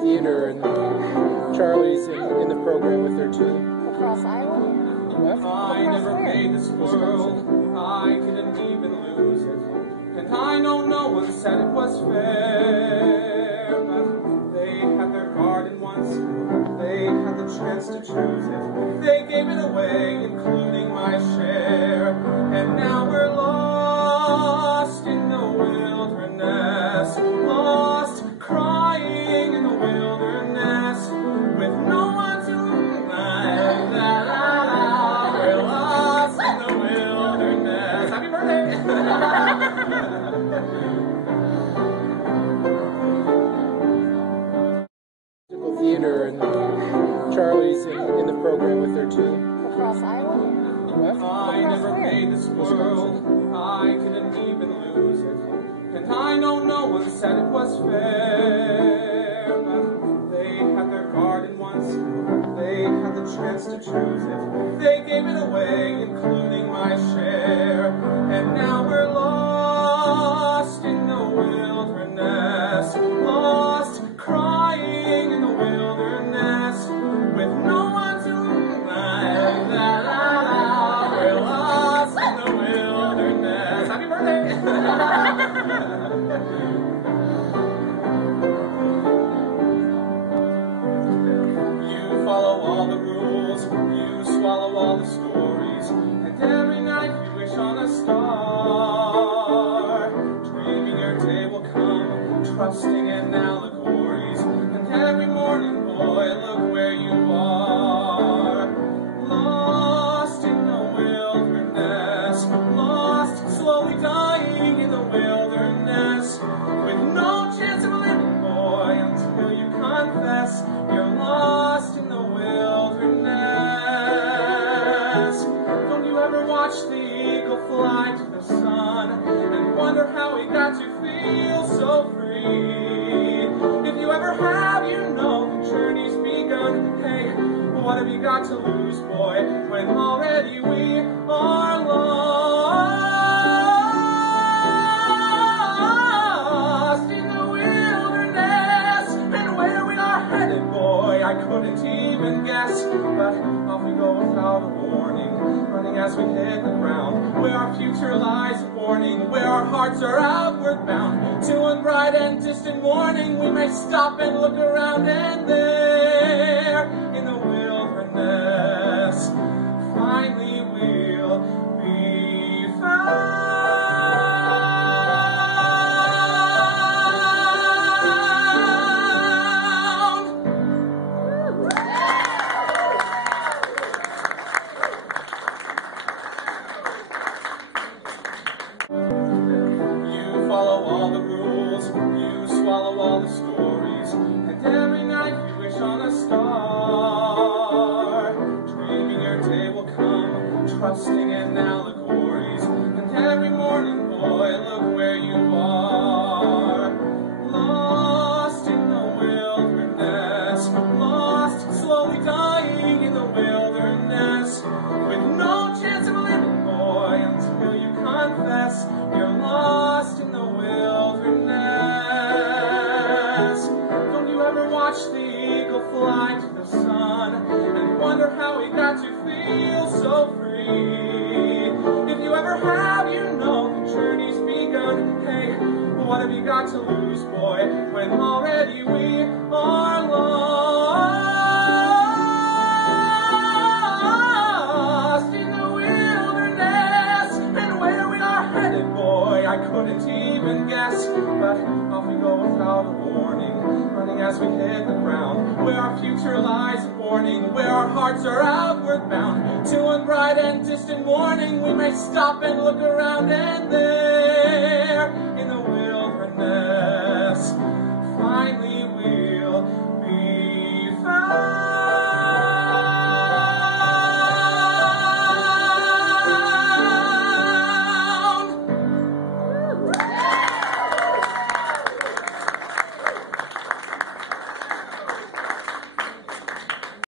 Theater, and Charlie's in the program with her too. Across Iowa? What? I never made this world, I didn't even lose it, and I know no one said it was fair, but they had their garden once, they had the chance to choose it, they gave it away, including my share, and now we're lost in the wilderness, lost crying in the wilderness, with no one to light that out. We're lost in the wilderness. Happy birthday! Theater, and Charlie's in the program with her too. Across Iowa? What? I never made this world, I didn't even lose it, and I know no one said it was fair, but they had their garden once, they had the chance to choose it, they gave it away, including my share, and now we're lost in the wilderness, lost crying in the wilderness, with no one to light that out. We're lost in the wilderness. Happy birthday! You follow all the rules, you swallow all the stories, and every night you wish on a star, dreaming your day will come, trusting in allegories, and every morning, boy, look where you are, lost in the wilderness, lost, slowly dying in the wilderness, with no chance of living, boy, until you confess you're lost in the wilderness. Don't you ever watch the eagle fly to the sun and wonder how he got to feel so free? If you ever have, you know the journey's begun. Hey, what have you got to lose, boy, when already we are lost in the wilderness, and where we are headed, boy, I couldn't even guess, but off we go without a warning, running as we hit the ground, where our future lies a warning, where our hearts are outward bound, to one bright and distant morning, we may stop and look around, and there, in the wilderness, finally we'll be found. You follow all the rules, you swallow all the stories, and every night you wish on a star, dreaming your day will come, trusting in allegories, and every morning, boy, look where you are, lost in the wilderness, lost, slowly dying in the wilderness, with no chance of living, boy, until you confess you're lost in the wilderness. Don't you ever watch the eagle fly to the sun and wonder how he got to feel so free? If you ever have, you know the journey's begun. Hey, what have you got to lose, boy, when already we are lost in the wilderness, and where we are headed, boy, I couldn't even guess, but off we go without a warning, running as we hit the ground, where our future lies a warning, where our hearts are outward bound, to one bright and distant morning, we may stop and look around, and there,